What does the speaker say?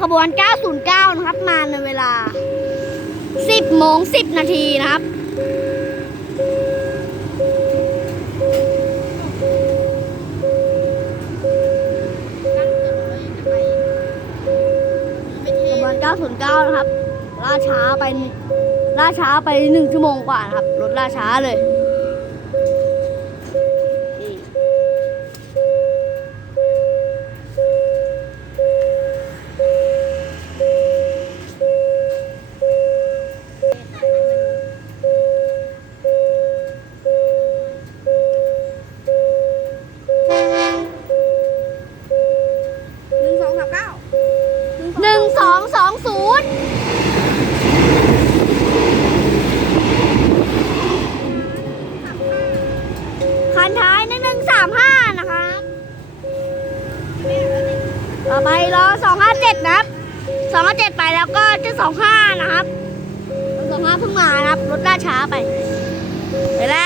ขบวน 909 นะครับ มาในเวลา 10โมง10 นาทีนะครับ ขบวน 909 นะครับ ล่าช้าไปล่าช้าไปหนึ่งชั่วโมงกว่านะครับ รถล่าช้าเลย ก้าหนึ่งสองสองศูนย์คันท้ายนั่นหนึ่งสามห้านะครับต่อไปรอสองห้าเจ็ดนะครับสองห้าเจ็ดไปแล้วก็จะสองห้านะครับสองห้าเพิ่งมานะครับ รถล่าช้าไปไปแล้ว